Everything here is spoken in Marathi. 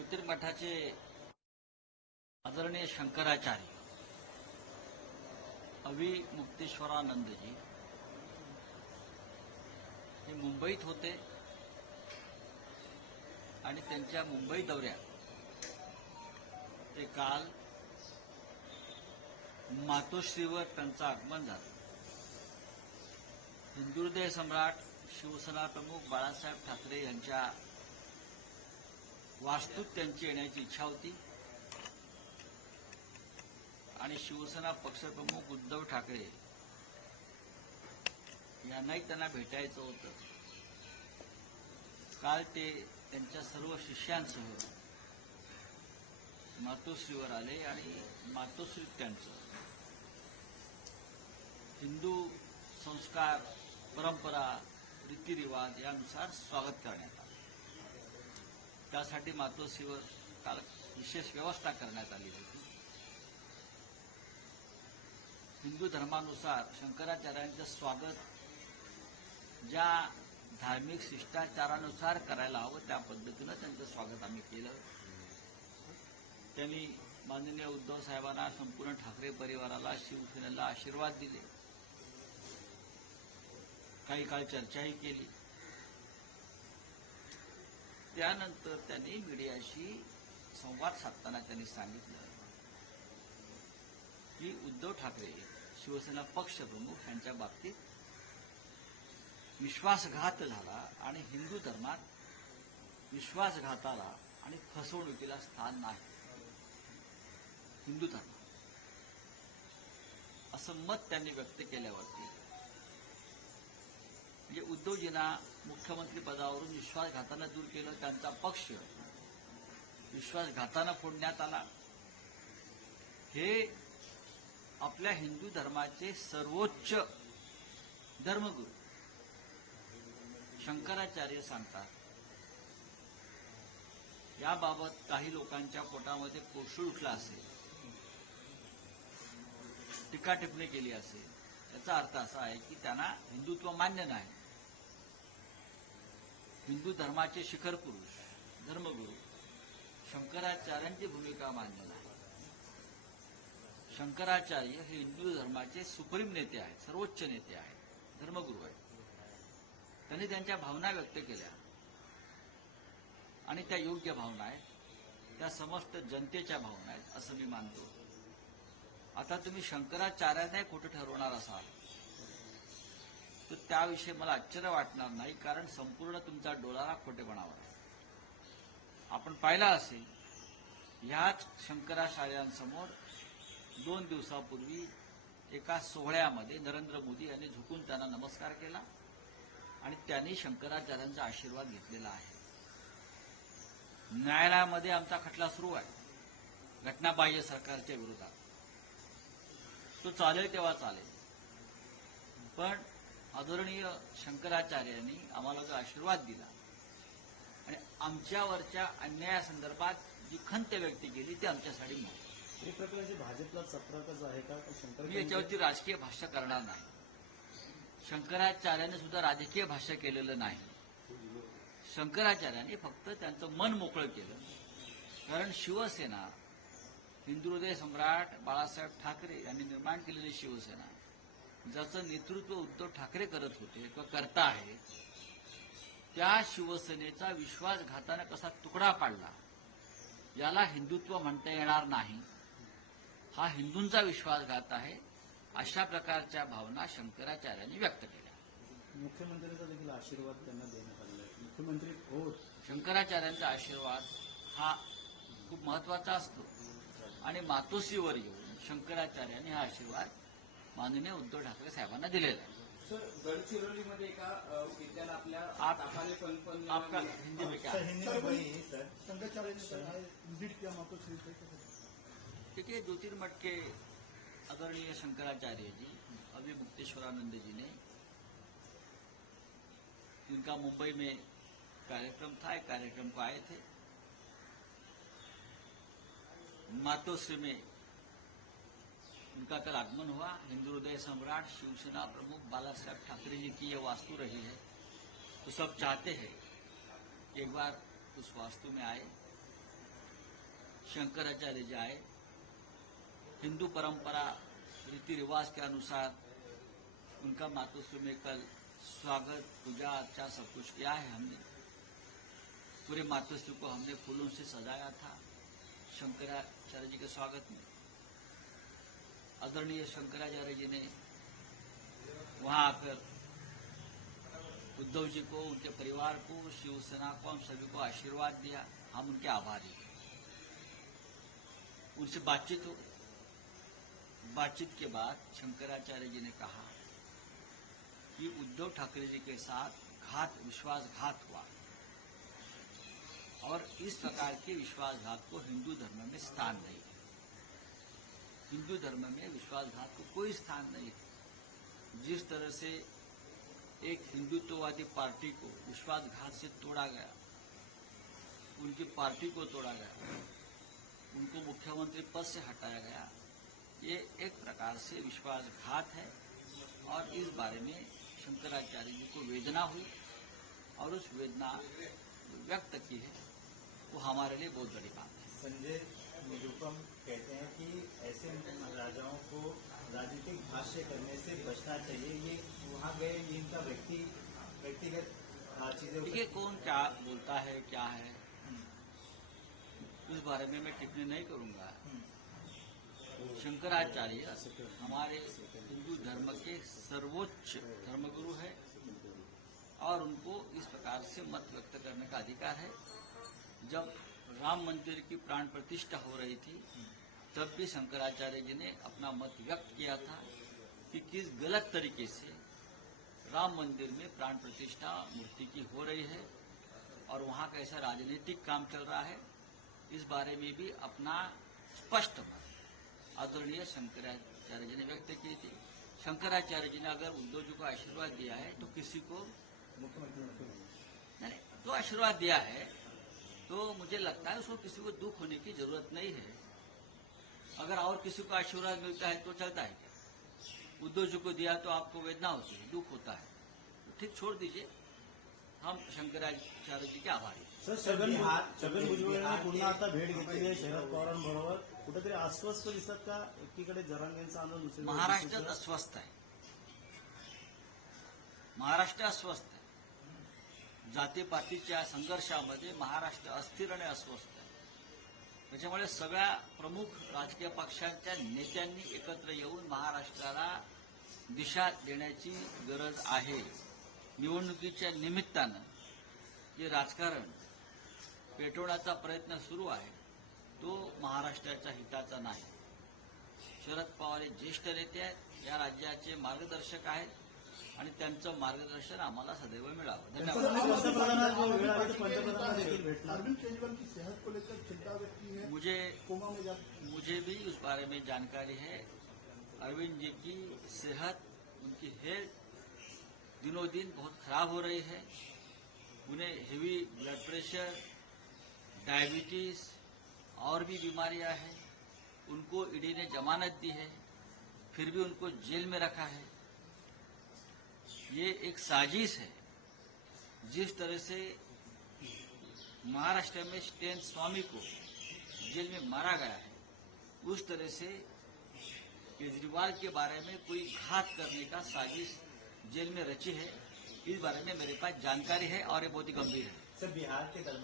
ज्योतिर्मठाचे आदरणीय शंकराचार्य अवी मुक्तेश्वरानंदजी. हे मुंबईत होते आणि त्यांच्या मुंबई दौऱ्यात ते काल मातोश्रीवर त्यांचं आगमन झालं. हिंदुहृदय सम्राट शिवसेना प्रमुख बाळासाहेब ठाकरे यांच्या वास्तूत त्यांची येण्याची इच्छा होती. आणि शिवसेना पक्षप्रमुख उद्धव ठाकरे यांनाही त्यांना भेटायचं होतं. काल ते त्यांच्या सर्व शिष्यांसह मातोश्रीवर आले आणि मातोश्रीत त्यांचं हिंदू संस्कार परंपरा रीतिरिवाज यानुसार स्वागत करण्यात आलं. त्यासाठी मातोश्रीवर काल विशेष व्यवस्था करण्यात आली होती. हिंदू धर्मानुसार शंकराचार्यांचं स्वागत ज्या धार्मिक शिष्टाचारानुसार करायला हवं त्या पद्धतीनं त्यांचं स्वागत आम्ही केलं. त्यांनी माननीय उद्धव साहेबांना संपूर्ण ठाकरे परिवाराला शिवसेनेला आशीर्वाद दिले. काही काळ चर्चाही केली. त्यानंतर त्यांनी मीडियाशी संवाद साधताना त्यांनी सांगितलं की उद्धव ठाकरे शिवसेना पक्षप्रमुख यांच्या बाबतीत विश्वासघात झाला आणि हिंदू धर्मात विश्वासघाताला आणि फसवणुकीला स्थान नाही. हिंदू धर्मात असं मत त्यांनी व्यक्त केल्यावरती म्हणजे उद्धवजींना मुख्यमंत्री पदावरून विश्वासघातानं दूर केलं त्यांचा पक्ष विश्वासघातानं फोडण्यात आला. हे आपल्या हिंदू धर्माचे सर्वोच्च धर्मगुरू शंकराचार्य सांगतात. याबाबत काही लोकांच्या पोटामध्ये कोसळ उठला असेल. टीका टिप्पणी केली असेल. याचा अर्थ असा आहे की त्यांना हिंदुत्व मान्य नाही. हिंदू धर्माचे शिखर पुरुष धर्मगुरू शंकराचार्यांची भूमिका मान्य आहे. शंकराचार्य हे हिंदू धर्माचे सुप्रीम नेते आहेत सर्वोच्च नेते आहेत धर्मगुरू आहेत. त्यांनी त्यांच्या भावना व्यक्त केल्या. आणि त्या योग्य भावना आहेत त्या समस्त जनतेच्या भावना आहेत असं मी मानतो. आता तुम्ही शंकराचार्यांनाही खोटं ठरवणार असाल. तर त्याविषयी मला आश्चर्य वाटणार नाही कारण संपूर्ण तुमचा डोळा खोटेपणावर आहे. आपण पाहिला असेल ह्याच शंकराचार्यांसमोर दोन दिवसापूर्वी एका सोहळ्यामध्ये नरेंद्र मोदी यांनी झुकून त्यांना नमस्कार केला आणि त्यांनी शंकराचार्यांचा आशीर्वाद घेतलेला आहे. न्यायालयामध्ये आमचा खटला सुरू आहे घटनाबाह्य सरकारच्या विरोधात. तो चालेल तेव्हा चालेल पण आदरणीय शंकराचार्यांनी आम्हाला जो आशीर्वाद दिला आणि आमच्यावरच्या अन्यायासंदर्भात जी खंत व्यक्त केली ती आमच्यासाठी. हे प्रकारचे भाजपला चपराकच आहे का? का शंकर मी याच्यावरती राजकीय भाष्य करणार नाही. शंकराचार्याने सुद्धा राजकीय भाष्य केलेलं नाही. शंकराचार्यांनी फक्त त्यांचं मन मोकळं केलं. कारण शिवसेना हिंदू हृदय सम्राट बाळासाहेब ठाकरे यांनी निर्माण केलेली शिवसेना ज्याचं नेतृत्व उद्धव ठाकरे करत होते किंवा करता आहे त्या शिवसेनेचा विश्वासघातानं कसा तुकडा पाडला याला हिंदुत्व म्हणता येणार नाही. हा हिंदूंचा विश्वासघात आहे अशा प्रकारच्या भावना शंकराचार्यांनी व्यक्त केल्या. मुख्यमंत्र्यांचा देखील आशीर्वाद त्यांना देण्यात आहे. मुख्यमंत्री हो शंकराचार्यांचा आशीर्वाद हा खूप महत्त्वाचा असतो. आणि मातोश्रीवर येऊन शंकराचार्यांनी हा आशीर्वाद माननीय उद्धव ठाकरे साहेबांना दिलेला. आहे गडचिरोलीमध्ये एका विद्याला आपल्या तापाने आपका हिंदी में क्या? देखिए ज्योतिर्मठ के आदरणीय शंकराचार्य जी अभी मुक्तेश्वरानंद जी ने जिनका मुंबई में कार्यक्रम था एक कार्यक्रम को आए थे। मातोश्री में उनका कल आगमन हुआ। हिंदू हृदय सम्राट शिवसेना प्रमुख बाला साहब ठाकरे जी की यह वास्तु रही है। तो सब चाहते हैं एक बार उस वास्तु में आए, शंकराचार्य जी आए। हिंदू परंपरा रीति रिवाज के अनुसार उनका मातोश्री में कल स्वागत, पूजा, अर्चा सब कुछ किया है हमने। पूरे मातोश्री को हमने फूलों से सजाया था, शंकराचार्य जी के स्वागत में। आदरणीय शंकराचार्य जी ने वहाँ आकर उद्धव जी को, उनके परिवार को, शिवसेना को, हम सभी को आशीर्वाद दिया। हम उनके आभारी हैं। उनसे बातचीत हो बातचीत के बाद शंकराचार्य जी ने कहा कि उद्धव ठाकरे जी के साथ घात, विश्वासघात हुआ और इस प्रकार के विश्वासघात को हिंदू धर्म में स्थान नहीं हिंदू धर्म में विश्वासघात को कोई स्थान नहीं है। जिस तरह से एक हिंदुत्ववादी पार्टी को विश्वासघात से तोड़ा गया, उनकी पार्टी को तोड़ा गया, उनको मुख्यमंत्री पद से हटाया गया, ये एक प्रकार से विश्वासघात है। और इस बारे में शंकराचार्य जी को वेदना हुई और उस वेदना व्यक्त की है, वो हमारे लिए बहुत बड़ी बात है। संजय निरुपम कहते हैं कि ऐसे राजाओं को राजनीतिक भाष्य करने से बचना चाहिए। ये वहाँ गए ये इनका व्यक्ति व्यक्तिगत चीज़ें देखिए कौन क्या बोलता है क्या है? उस बारे में मैं टिप्पणी नहीं करूँगा। शंकराचार्य हमारे हिंदू धर्म के सर्वोच्च धर्मगुरु है और उनको इस प्रकार से मत व्यक्त करने का अधिकार है। जब राम मंदिर की प्राण प्रतिष्ठा हो रही थी तब भी शंकराचार्य जी ने अपना मत व्यक्त किया था कि किस गलत तरीके से राम मंदिर में प्राण प्रतिष्ठा मूर्ति की हो रही है और वहाँ कैसा राजनीतिक काम चल रहा है इस बारे में भी अपना स्पष्ट मत आदरणीय शंकराचार्य जी ने व्यक्त की थी। शंकराचार्य जी ने अगर उद्धव जी को आशीर्वाद दिया है तो किसी को मुख्यमंत्री नहीं जो आशीर्वाद दिया है तो मुझे लगता है उसको किसी को दुख होने की ज़रूरत नहीं है। अगर और किसी को आशीर्वाद मिलता है तो चलता है क्या? उद्धव जी को दिया तो आपको वेदना होती है दुख होता है। तो ठीक छोड़ दीजिए। हम शंकराचार्य जी के आभारी हैं. सर छगन छगन भुजबळ पुन्हा आता भेट घेतलेली आहे शरद पवारांबरोबर कुठेतरी अस्वस्थ दिसत का एकीकडे जरांगेंचं आंदोलन दुसरीकडे महाराष्ट्र अस्वस्थ आहे. महाराष्ट्र अस्वस्थ आहे. जातीपातीच्या संघर्षामध्ये महाराष्ट्र अस्थिर आणि अस्वस्थ आहे. त्याच्यामुळे सगळ्या प्रमुख राजकीय पक्षांच्या नेत्यांनी एकत्र येऊन महाराष्ट्राला दिशा देण्याची गरज आहे. निवडणुकीच्या निमित्तानं जे राजकारण पेटवण्याचा प्रयत्न सुरू आहे तो महाराष्ट्राच्या हिताचा नाही. शरद पवार हे ज्येष्ठ नेते आहेत या राज्याचे मार्गदर्शक आहेत. आणि त्यांचं मार्गदर्शन आम्हाला सदैव मिळावं. त्यांचं धन्यवाद पंतप्रधानांना जो वेळ आला तर पंतप्रधानांना देखील भेटणार अरविंद केजरीवाल की सेहत को लेकर चिंता व्यक्त की है मुझे मुझे भी उस बारे में जानकारी है। अरविंद जी की सेहत उनकी हेल्थ दिनों दिन बहुत खराब हो रही है। उन्हें हेवी ब्लड प्रेशर डायबिटीज़ और भी बीमारियाँ हैं। उनको ईडी ने जमानत दी है फिर भी उनको जेल में रखा है। ये एक साजिश है। जिस तरह से महाराष्ट्र में स्टेन स्वामी को जेल में मारा गया है, उस तरह से केजरीवाल के बारे में कोई घात करने का साजिश जेल में रची है, इस बारे में मेरे पास जानकारी है और ये बहुत ही गंभीर है। सर, बिहार के